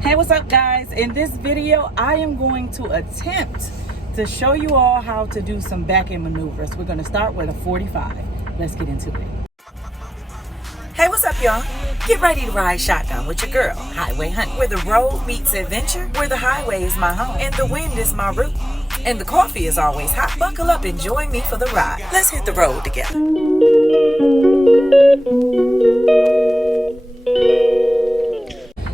Hey, what's up guys? In this video I am going to attempt to show you all how to do some back end maneuvers. We're going to start with a 45. Let's get into it. Hey, what's up y'all? Get ready to ride shotgun with your girl, Highway Honey, where the road meets adventure, where the highway is my home, and the wind is my route, and the coffee is always hot. Buckle up and join me for the ride. Let's hit the road together.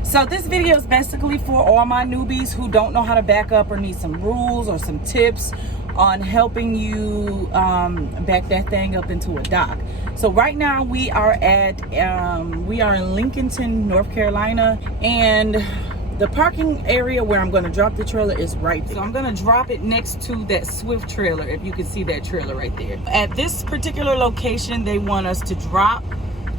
So this video is basically for all my newbies who don't know how to back up or need some rules or some tips on helping you back that thing up into a dock. So right now we are in Lincolnton, North Carolina, and the parking area where I'm going to drop the trailer is right there. So I'm going to drop it next to that Swift trailer, if you can see that trailer right there. At this particular location, they want us to drop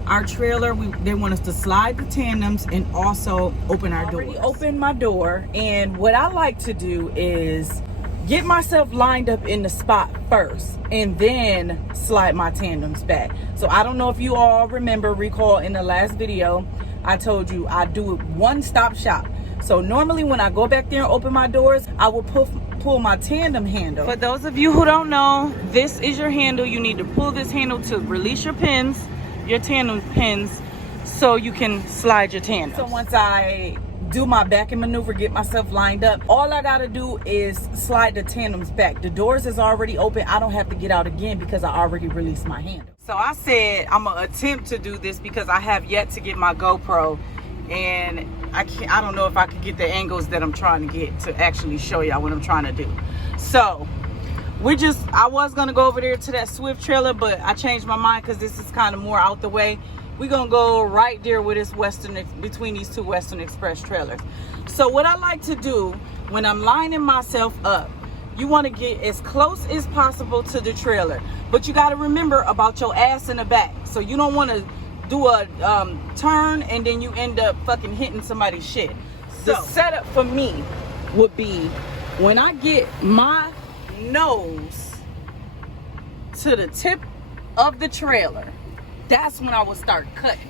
our trailer. They want us to slide the tandems and also open our door. I already opened my door, and what I like to do is get myself lined up in the spot first and then slide my tandems back. So I don't know if you all recall in the last video I told you I do it one-stop shop. So normally when I go back there and open my doors, I will pull my tandem handle. For those of you who don't know, this is your handle. You need to pull this handle to release your pins, your tandem pins, so you can slide your tandem. So once I do my back end maneuver, get myself lined up, all I gotta do is slide the tandems back. The doors is already open. I don't have to get out again because I already released my handle. So I said I'm gonna attempt to do this because I have yet to get my GoPro, and I don't know if I could get the angles that I'm trying to get to actually show y'all what I'm trying to do. So I was gonna go over there to that Swift trailer, but I changed my mind because this is kind of more out the way. We're gonna go right there with this between these two Western Express trailers. So what I like to do when I'm lining myself up, you want to get as close as possible to the trailer, but you got to remember about your ass in the back. So you don't want to do a turn and then you end up fucking hitting somebody's shit. So the setup for me would be when I get my nose to the tip of the trailer, that's when I will start cutting.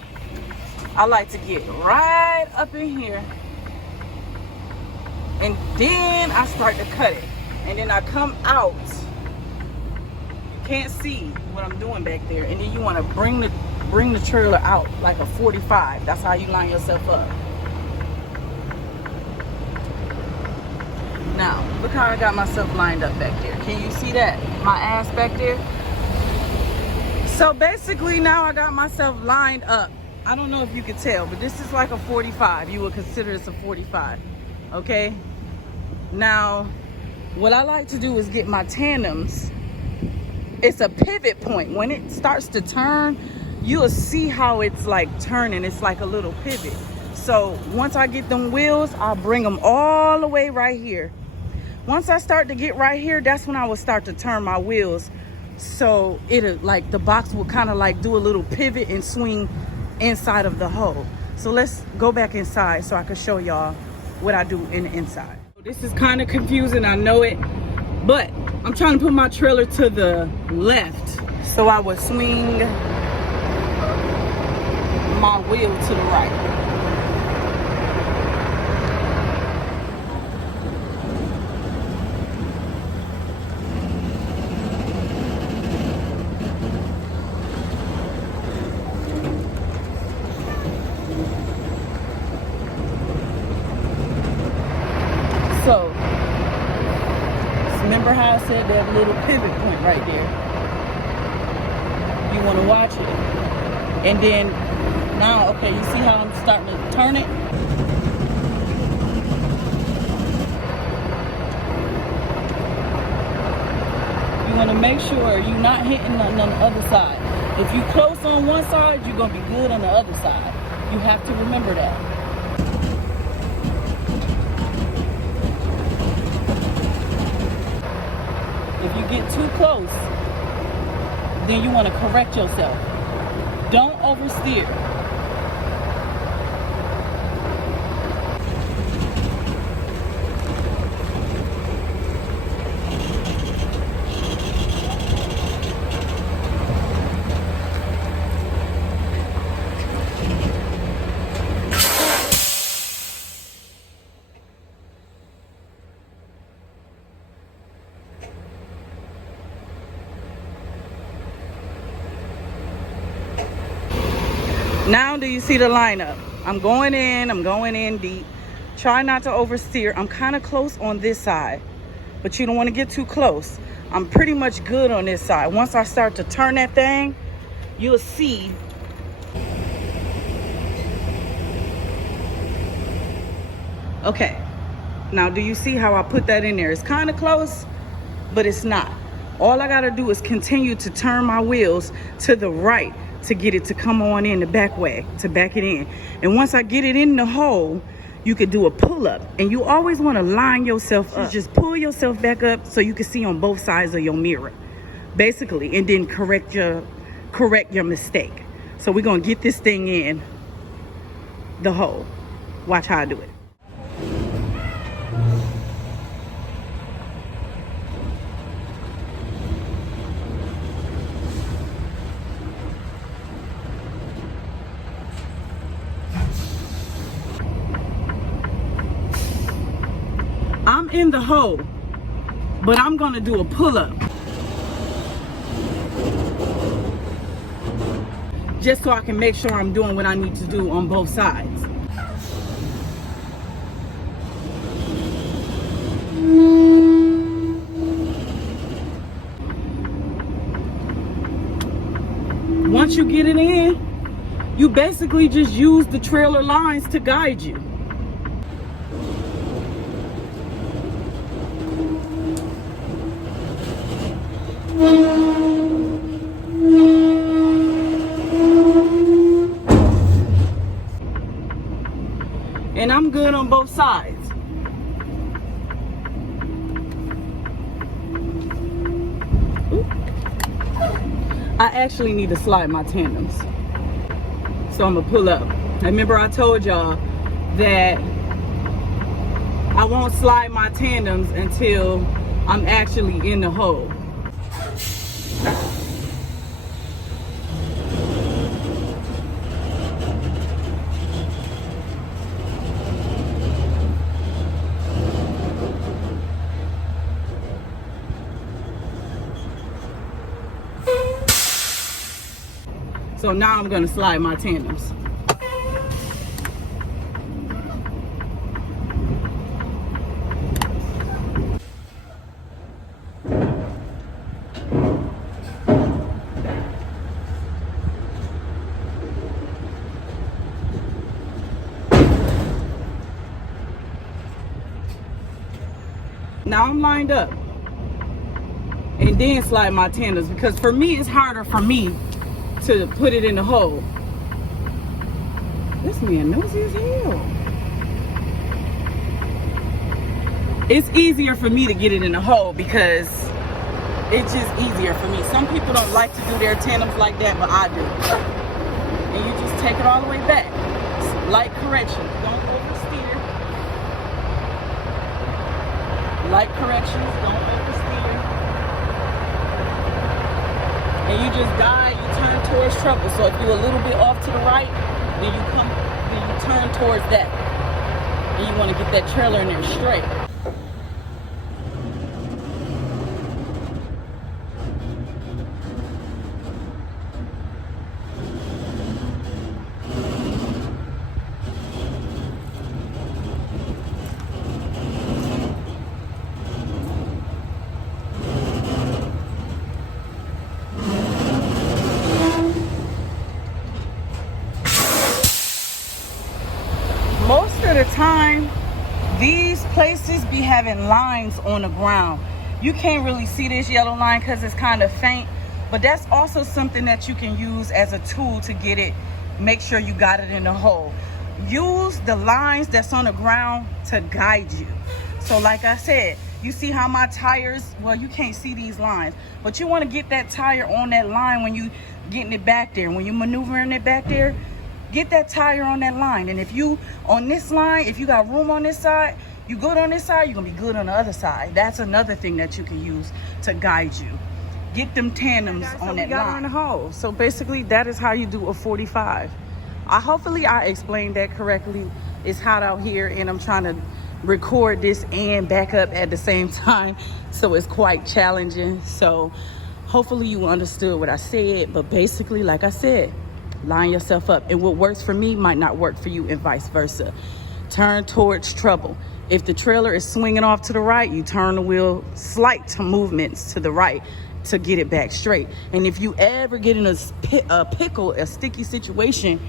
I like to get right up in here, and then I start to cut it, and then I come out. You can't see what I'm doing back there, and then you want to bring the trailer out like a 45. That's how you line yourself up. Now look how I got myself lined up back there. Can you see that? My ass back there. So basically now I got myself lined up. I don't know if you can tell, but this is like a 45. You would consider this a 45, okay? Now, what I like to do is get my tandems. It's a pivot point. When it starts to turn, you'll see how it's like turning. It's like a little pivot. So once I get them wheels, I'll bring them all the way right here. Once I start to get right here, that's when I will start to turn my wheels. So it'll like the box will kind of like do a little pivot and swing inside of the hole. So let's go back inside so I can show y'all what I do in the inside. This is kind of confusing, I know it, but I'm trying to put my trailer to the left. So I would swing my wheel to the right. So, remember how I said that little pivot point right there? You want to watch it. And then, now, okay, you see how I'm starting to turn it? You want to make sure you're not hitting nothing on the other side. If you're close on one side, you're going to be good on the other side. You have to remember that. If you get too close, then you want to correct yourself. Don't oversteer. Now do you see the lineup? I'm going in deep. Try not to oversteer. I'm kind of close on this side, but you don't want to get too close. I'm pretty much good on this side. Once I start to turn that thing, you'll see. Okay, now do you see how I put that in there? It's kind of close, but it's not. All I gotta do is continue to turn my wheels to the right to get it to come on in the back way, to back it in. And once I get it in the hole, you could do a pull-up. And you always wanna line yourself up. Just pull yourself back up so you can see on both sides of your mirror, basically, and then correct your mistake. So we're gonna get this thing in the hole. Watch how I do it. I'm in the hole, but I'm gonna do a pull-up. Just so I can make sure I'm doing what I need to do on both sides. Once you get it in, you basically just use the trailer lines to guide you. And I'm good on both sides. Ooh. I actually need to slide my tandems. So I'm gonna pull up. Remember I told y'all that I won't slide my tandems until I'm actually in the hole. So now I'm gonna slide my tandems. Now I'm lined up. And then slide my tandems, because for me it's harder for me to put it in the hole. This man nosy as hell. It's easier for me to get it in the hole because it's just easier for me. Some people don't like to do their tandems like that, but I do. And you just take it all the way back. Light correction. Don't oversteer. Light corrections. Don't oversteer. And you just guide, you turn towards trouble. So if you're a little bit off to the right, then you turn towards that. And you want to get that trailer in there straight. Most of the time, these places be having lines on the ground. You can't really see this yellow line because it's kind of faint, but that's also something that you can use as a tool to get it, make sure you got it in the hole. Use the lines that's on the ground to guide you. So like I said, you see how my tires, well, you can't see these lines, but you want to get that tire on that line when you getting it back there. When you maneuvering it back there, get that tire on that line. And if you on this line, if you got room on this side, you good on this side, you're gonna be good on the other side. That's another thing that you can use to guide you. Get them tandems on that line. In the hole. So basically that is how you do a 45. Hopefully I explained that correctly. It's hot out here and I'm trying to record this and back up at the same time, so it's quite challenging. So hopefully you understood what I said, but basically, like I said, Line yourself up. And what works for me might not work for you, and vice versa. Turn towards trouble. If the trailer is swinging off to the right, you turn the wheel slight movements to the right to get it back straight. And if you ever get in a pickle, a sticky situation,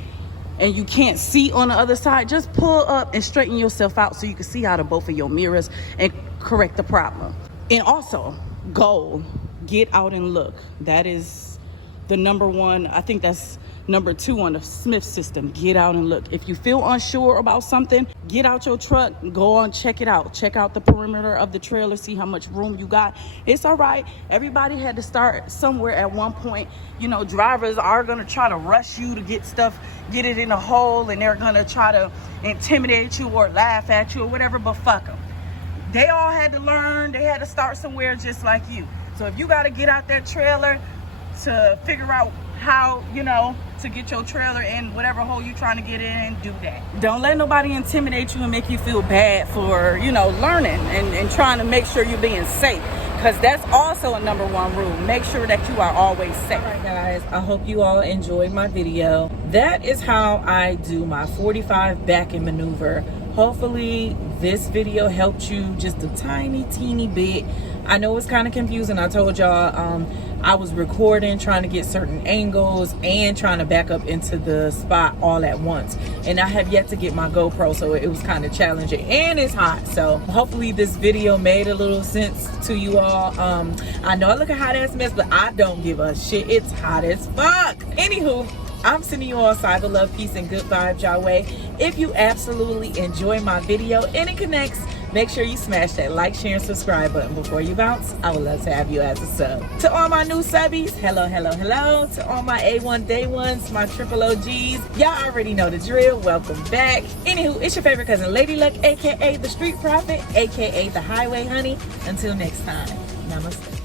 and you can't see on the other side, just pull up and straighten yourself out so you can see out of both of your mirrors and correct the problem. And also, goal, get out and look. That is the number one. I think that's number 2 on the Smith system. Get out and look. If you feel unsure about something, get out your truck, go on, check it out. Check out the perimeter of the trailer, see how much room you got. It's all right. Everybody had to start somewhere at one point. You know, drivers are going to try to rush you to get stuff, get it in a hole, and they're going to try to intimidate you or laugh at you or whatever, but fuck them. They all had to learn. They had to start somewhere just like you. So if you got to get out that trailer to figure out how, you know, to get your trailer in whatever hole you're trying to get in, do that. Don't let nobody intimidate you and make you feel bad for, you know, learning and trying to make sure you're being safe, because that's also a number 1 rule. Make sure that you are always safe. All right, guys, I hope you all enjoyed my video. That is how I do my 45 back and maneuver. Hopefully this video helped you just a teeny bit. I know it's kind of confusing. I told y'all I was recording, trying to get certain angles and trying to back up into the spot all at once, and I have yet to get my GoPro, so it was kind of challenging, and it's hot. So hopefully this video made a little sense to you all. I know I look a hot ass mess, but I don't give a shit. It's hot as fuck. Anywho, I'm sending you all cyber love, peace, and good vibes your way. If you absolutely enjoy my video and it connects, make sure you smash that like, share, and subscribe button before you bounce. I would love to have you as a sub. To all my new subbies, hello. To all my A1 day ones, my triple OGs, y'all already know the drill. Welcome back. Anywho, it's your favorite cousin, Ladiiee Luck, aka the Street Prophet, aka the Highway Honey. Until next time, namaste.